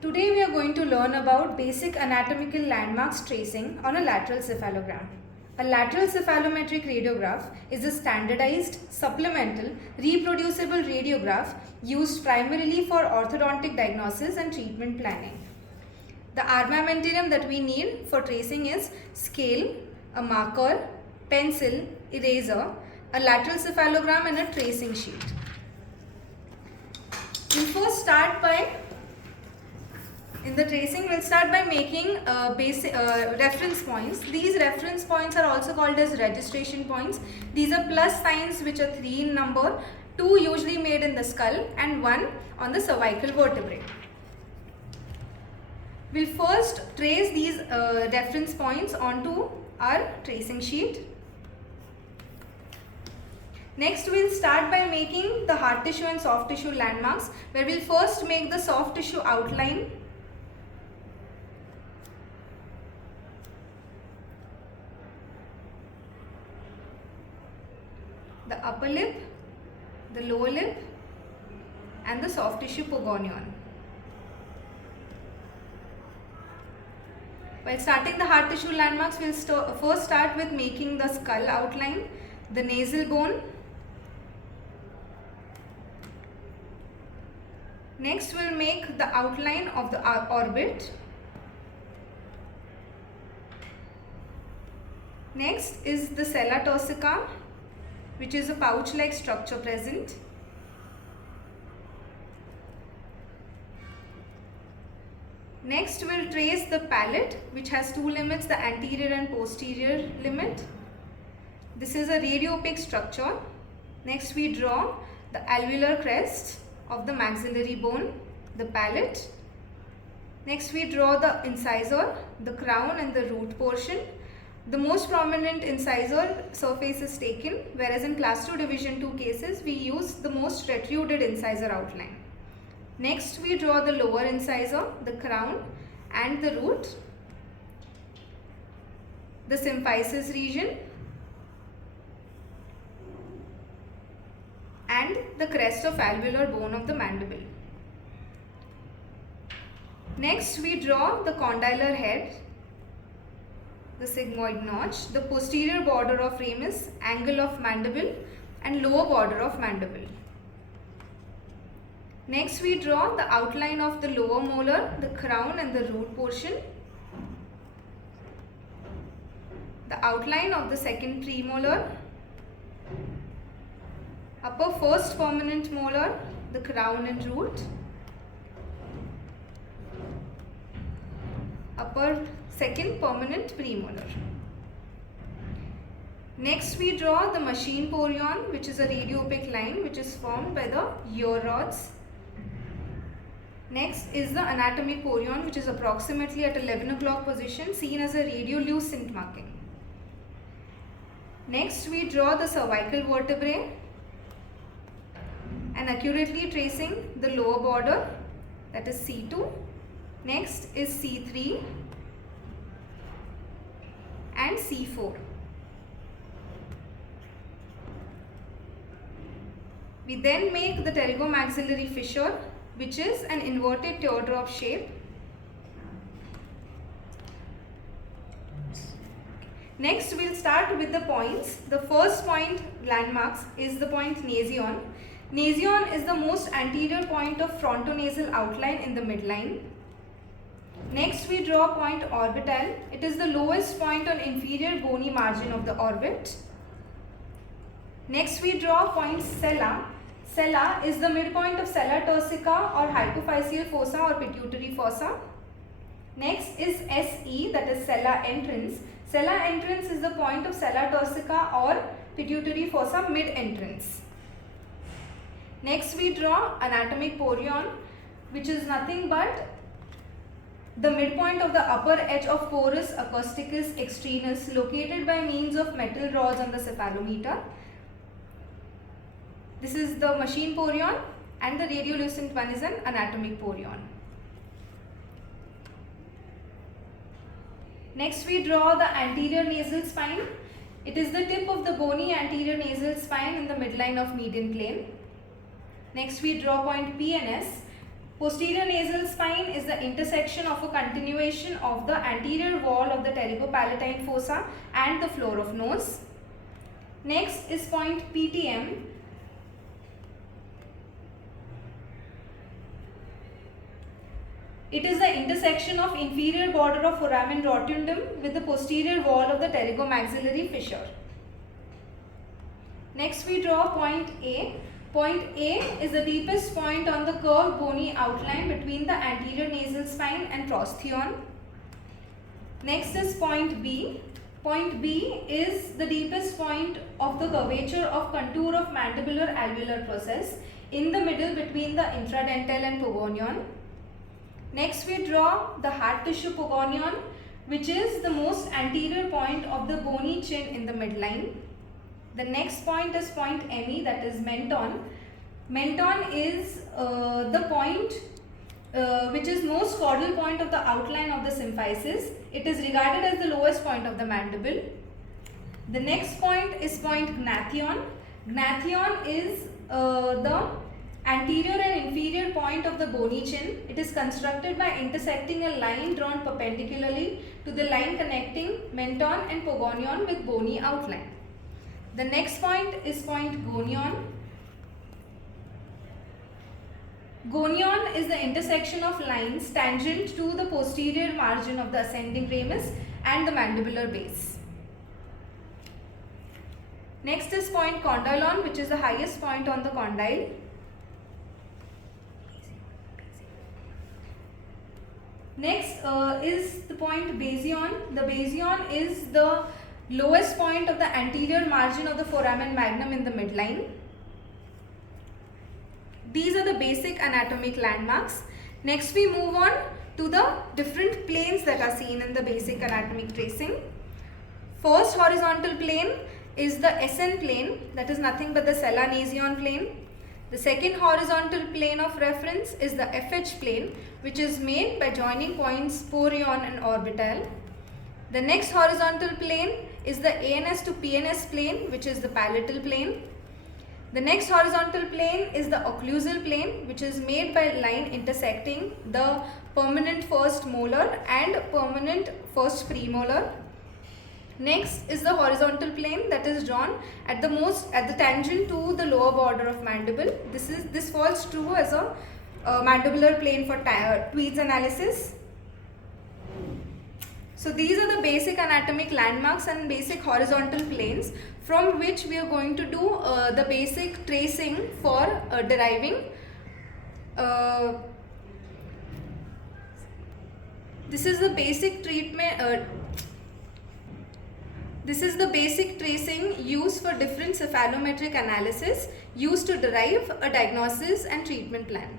Today we are going to learn about basic anatomical landmarks tracing on a lateral cephalogram. A lateral cephalometric radiograph is a standardized, supplemental, reproducible radiograph used primarily for orthodontic diagnosis and treatment planning. The armamentarium that we need for tracing is scale, a marker, pencil, eraser, a lateral cephalogram and a tracing sheet. In the tracing, we'll start by making basic reference points. These reference points are also called as registration points. These are plus signs which are 3 in number, 2 usually made in the skull and 1 on the cervical vertebrae. We'll first trace these reference points onto our tracing sheet. Next, we'll start by making the hard tissue and soft tissue landmarks, where we'll first make the soft tissue outline. The upper lip, the lower lip and the soft tissue pogonion. While starting the hard tissue landmarks, we'll first start with making the skull outline, the nasal bone. Next, we'll make the outline of the orbit. Next is the sella turcica, which is a pouch-like structure present. Next, we'll trace the palate, which has 2 limits, the anterior and posterior limit. This is a radiopaque structure. Next, we draw the alveolar crest of the maxillary bone, the palate. Next, we draw the incisor, the crown and the root portion. The most prominent incisor surface is taken, whereas in class 2 division 2 cases, we use the most retruded incisor outline. Next, we draw the lower incisor, the crown and the root, the symphysis region and the crest of alveolar bone of the mandible. Next, we draw the condylar head, the sigmoid notch, the posterior border of ramus, angle of mandible and lower border of mandible. Next, we draw the outline of the lower molar, the crown and the root portion, the outline of the second premolar, upper first permanent molar, the crown and root, upper second permanent premolar. Next, we draw the machine porion, which is a radiopaque line which is formed by the ear rods. Next is the anatomic porion, which is approximately at 11 o'clock position, seen as a radiolucent marking. Next, we draw the cervical vertebrae and accurately tracing the lower border, that is C2. Next is C3 and C4. We then make the pterygomaxillary fissure, which is an inverted teardrop shape. Next, we'll start with the points. The first point landmarks is the point nasion. Nasion is the most anterior point of frontonasal outline in the midline. Next, we draw point orbital. It is the lowest point on inferior bony margin of the orbit. Next, we draw point sella. Sella is the midpoint of sella turcica or hypophyseal fossa or pituitary fossa. Next is SE, that is sella entrance. Sella entrance is the point of sella turcica or pituitary fossa mid-entrance. Next, we draw anatomic porion, which is nothing but the midpoint of the upper edge of porus acousticus externus, located by means of metal rods on the cephalometer. This is the machine porion and the radiolucent one is an anatomic porion. Next, we draw the anterior nasal spine. It is the tip of the bony anterior nasal spine in the midline of median plane. Next, we draw point PNS. Posterior nasal spine is the intersection of a continuation of the anterior wall of the pterygopalatine fossa and the floor of nose. Next is point PTM. It is the intersection of inferior border of foramen rotundum with the posterior wall of the pterygomaxillary fissure. Next we draw point A. Point A is the deepest point on the curved bony outline between the anterior nasal spine and prostheon. Next is point B. Point B is the deepest point of the curvature of contour of mandibular alveolar process in the middle between the intradental and pogonion. Next we draw the hard tissue pogonion, which is the most anterior point of the bony chin in the midline. The next point is point ME, that is menton. Menton is the point which is most caudal point of the outline of the symphysis. It is regarded as the lowest point of the mandible. The next point is point gnathion. Gnathion is the anterior and inferior point of the bony chin. It is constructed by intersecting a line drawn perpendicularly to the line connecting menton and pogonion with bony outline. The next point is point gonion. Gonion is the intersection of lines tangent to the posterior margin of the ascending ramus and the mandibular base. Next is point condylon, which is the highest point on the condyle. Next is the point basion. The basion is the lowest point of the anterior margin of the foramen magnum in the midline. These are the basic anatomic landmarks. Next we move on to the different planes that are seen in the basic anatomic tracing. First horizontal plane is the SN plane, that is nothing but the sella-nasion plane. The second horizontal plane of reference is the FH plane, which is made by joining points porion and orbital. The next horizontal plane is the ANS to PNS plane, which is the palatal plane. The next horizontal plane is the occlusal plane, which is made by a line intersecting the permanent first molar and permanent first premolar. Next is the horizontal plane that is drawn at the tangent to the lower border of mandible. This falls true as a mandibular plane for Tweed's analysis. So these are the basic anatomic landmarks and basic horizontal planes from which we are going to do the basic tracing for deriving. This is the basic treatment. This is the basic tracing used for different cephalometric analysis used to derive a diagnosis and treatment plan.